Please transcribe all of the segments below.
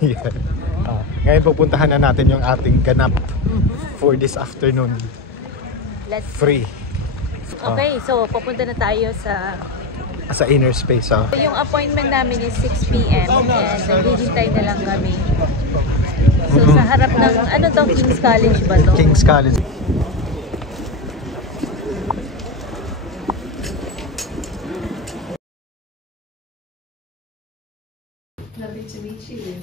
Yeah. Ngayon pupuntahan na natin yung ating ganap for this afternoon. Free. Okay, so pupunta na tayo sa inner space. Yung appointment namin is 6 PM and naghihintay na lang kami. So sa harap ng, ano to, King's College ba to? King's College. Lovely to meet you.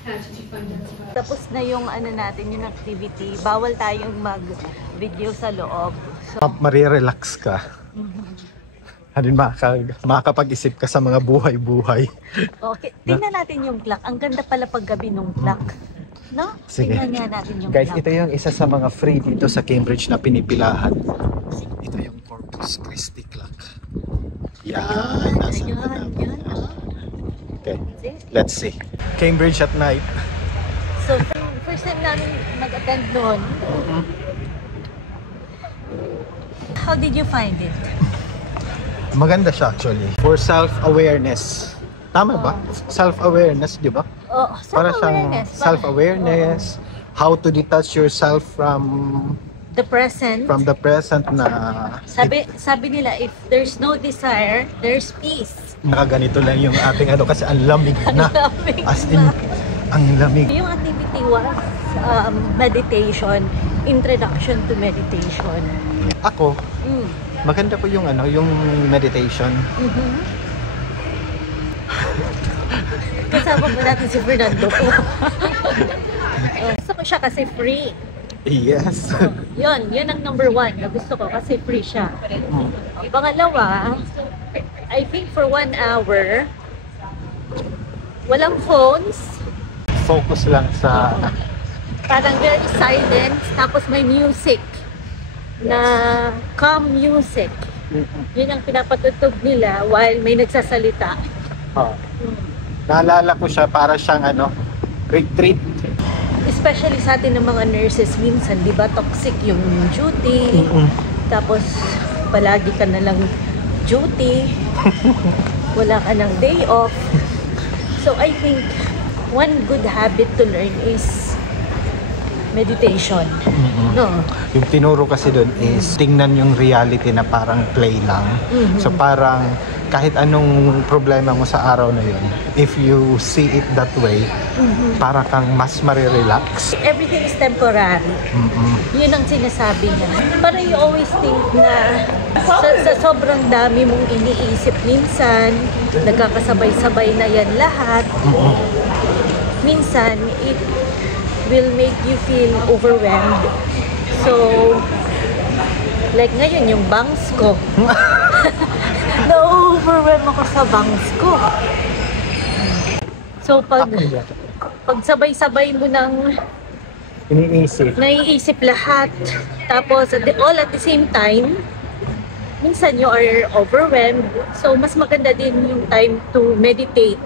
How did you find out about Tapos na yung ano natin, yung activity. Bawal tayong mag-video sa loob. So, Marirelax ka. Halin makakapag-isip ka sa mga buhay-buhay. okay, tingnan natin yung clock. Ang ganda pala paggabi nung clock. No? Sige. Tingnan nga natin yung Guys, clock. ito yung isa sa mga free dito sa Cambridge na pinipilahan. Ito yung Corpus Christi clock. Yan. Nasa Yan. Okay, let's see. Cambridge at night. So, first time namin mag-attend noon. How did you find it? Maganda siya actually. For self-awareness. Tama ba? Self-awareness, di ba? Oh, Para siyang self-awareness. How to detach yourself from the present. the present na Sabi nila, if there's no desire, there's peace. nakaganito lang yung ating ano kasi ang lamig na. Lamig As in, na. ang lamig. Yung activity was meditation, introduction to meditation. Ako, maganda po yung ano, yung meditation. Kasama po natin si Fernando. Gusto ko siya kasi free. Yes. Yun ang number one na gusto ko kasi free siya. Pangalawa, I think for 1 hour, walang phones, Focus lang sa parang very silent, tapos may music na calm music. Yun ang pinapatutog nila while may nagsasalita. naalala ko siya para siyang ano, retreat. Especially sa atin ng mga nurses minsan, di ba, toxic yung duty. Tapos palagi ka na lang duty. Wala ka ng day off. So I think one good habit to learn is meditation. No. Yung tinuro kasi doon is tingnan yung reality na parang play lang. So parang kahit anong problema mo sa araw na yun, if you see it that way, para kang mas marirelax. Everything is temporary. Yun ang sinasabi niya. Para you always think na sa sobrang dami mong iniisip minsan, nagkakasabay-sabay na yan lahat. Minsan, it will make you feel overwhelmed. So, like ngayon, yung bangs ko. Na-overwhelm ako sa bangs ko. So, pag sabay-sabay mo nang naiisip lahat, tapos all at the same time, minsan you are overwhelmed. So, mas maganda din yung time to meditate.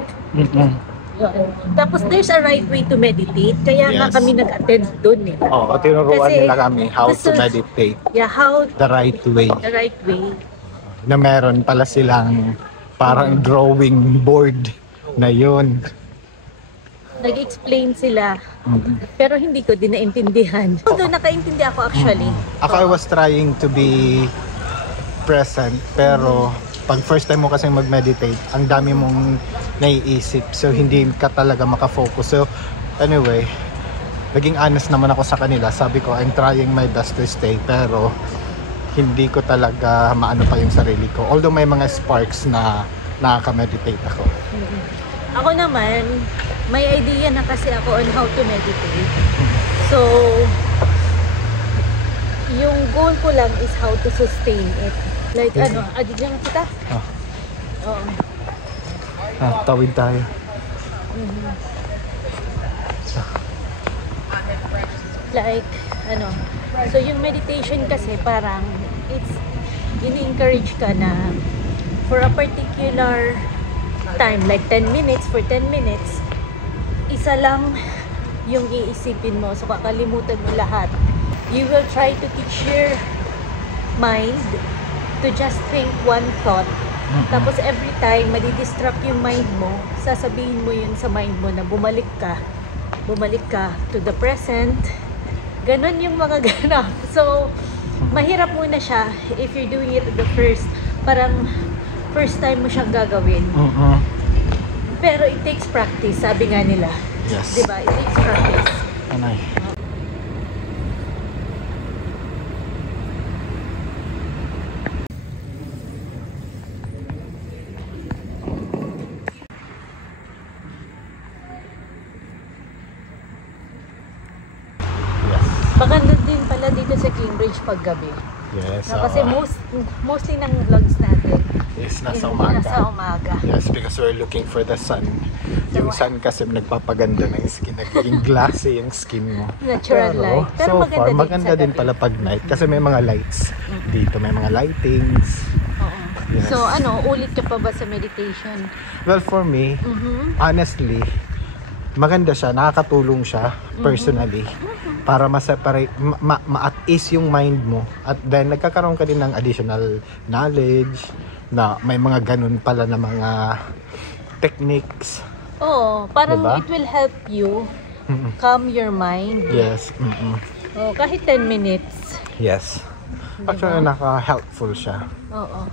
Tapos there's a right way to meditate. Kaya nga kami nag-attend doon eh. Oo, tinuruan Kasi nila kami how to meditate. Yeah, how The right way. the right way. Na meron pala silang parang drawing board na yun. Nag-explain sila. Pero hindi ko din naintindihan. Although nakaintindi ako actually. Ako I was trying to be present, pero pag first time mo kasi mag-meditate, ang dami mong naiisip. So, hindi ka talaga makafocus. So, anyway, naging honest naman ako sa kanila. Sabi ko, I'm trying my best to stay, pero hindi ko talaga maano pa yung sarili ko. Although may mga sparks na nakaka-meditate ako. Ako naman, may idea na kasi ako on how to meditate. So, yung goal ko lang is how to sustain it. Like ano, adid lang kita? Oo. Tawid tayo. Like, ano, so yung meditation kasi parang it's ini-encourage ka na for a particular time, like 10 minutes, for 10 minutes, isa lang yung iisipin mo. So kakalimutan mo lahat. You will try to teach your mind to just think one thought Tapos every time, madidistract yung mind mo, sasabihin mo yun sa mind mo na bumalik ka to the present. Ganon yung mga ganap. So, mahirap muna siya if you're doing it the parang first time mo siyang gagawin. Pero it takes practice, sabi nga nila. Yes. Diba? It takes practice. Anay. Maganda din pala dito sa Cambridge paggabi. Yes. No, kasi mostly ng vlogs natin is nasa umaga. Nasa umaga. Yes, because we're looking for the sun. Yung sun kasi nagpapaganda ng skin. Nagiging glassy yung skin mo. Natural light. Pero so maganda din pala pag night kasi may mga lights dito. May mga lightings. Oo. Yes. So ulit ka pa ba sa meditation? Well, for me, honestly, maganda siya. Nakakatulong siya personally. Para ma-separate, ma-at ease yung mind mo. At then, nagkakaroon ka din ng additional knowledge na may mga ganun pala na mga techniques. Oo, parang diba? it will help you calm your mind. Yes. Oh, kahit 10 minutes. Yes. Diba? Actually, naka-helpful siya. Oo.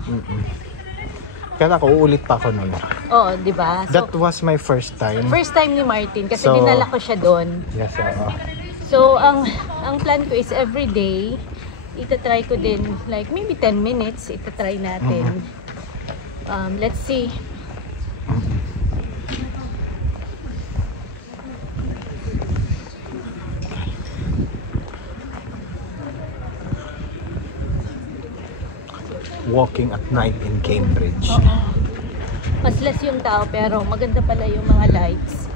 Kaya ako, uulit pa ako nun. Oo, di ba? So, That was my first time. first time ni Martin kasi So, dinala ko siya doon. Yes, So, ang plan ko is every day, itatry ko din, like maybe 10 minutes, itatry natin. Let's see. Walking at night in Cambridge. Mas less yung tao pero maganda pala yung mga lights.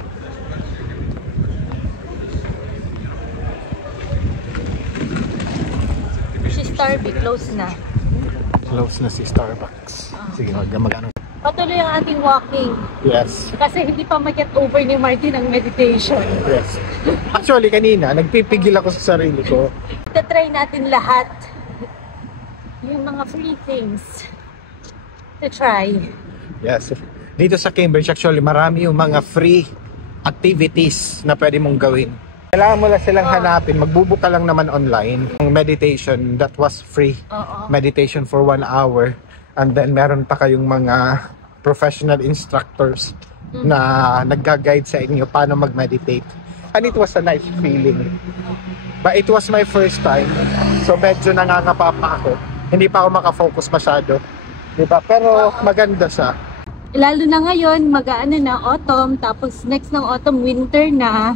Si Starbucks close na. Close na si Starbucks. Sige, mag-ano. Patuloy ang ating walking. Yes. Kasi hindi pa mag-get over ni Martin ang meditation. Yes. Actually, kanina, nagpipigil ako sa sarili ko. Itatry natin lahat. Yung mga free things to try. Yes. Dito sa Cambridge, actually, marami yung mga free activities na pwede mong gawin. Kailangan mo lang silang hanapin. Magbubook ka lang naman online. Ang meditation, that was free. Meditation for 1 hour. And then, meron pa kayong mga professional instructors na nagga-guide sa inyo paano mag-meditate. And it was a nice feeling. But it was my first time. So, medyo nangangapa pa ako. Hindi pa ako makafocus masyado. Diba? Pero maganda siya. Lalo na ngayon, mag-aano na autumn, tapos next ng autumn, winter na.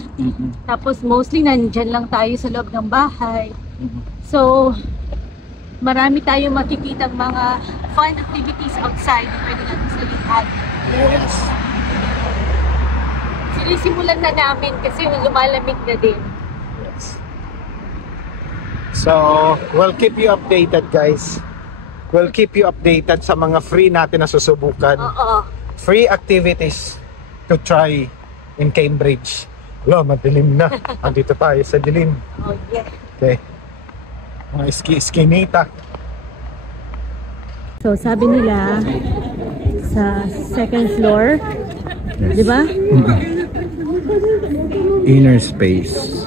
Tapos mostly nandyan lang tayo sa loob ng bahay. So, marami tayong makikitang mga fun activities outside. Pwede natin salihan. Yes. Sinisimulan na namin kasi lumalamig na din. Yes. So, we'll keep you updated, guys. We'll keep you updated sa mga free natin na susubukan. Free activities to try in Cambridge. Wala, madilim na. Andito tayo sa dilim. Oh, yeah. Okay. Mga iskinita. So, sabi nila sa second floor, di ba? Inner space.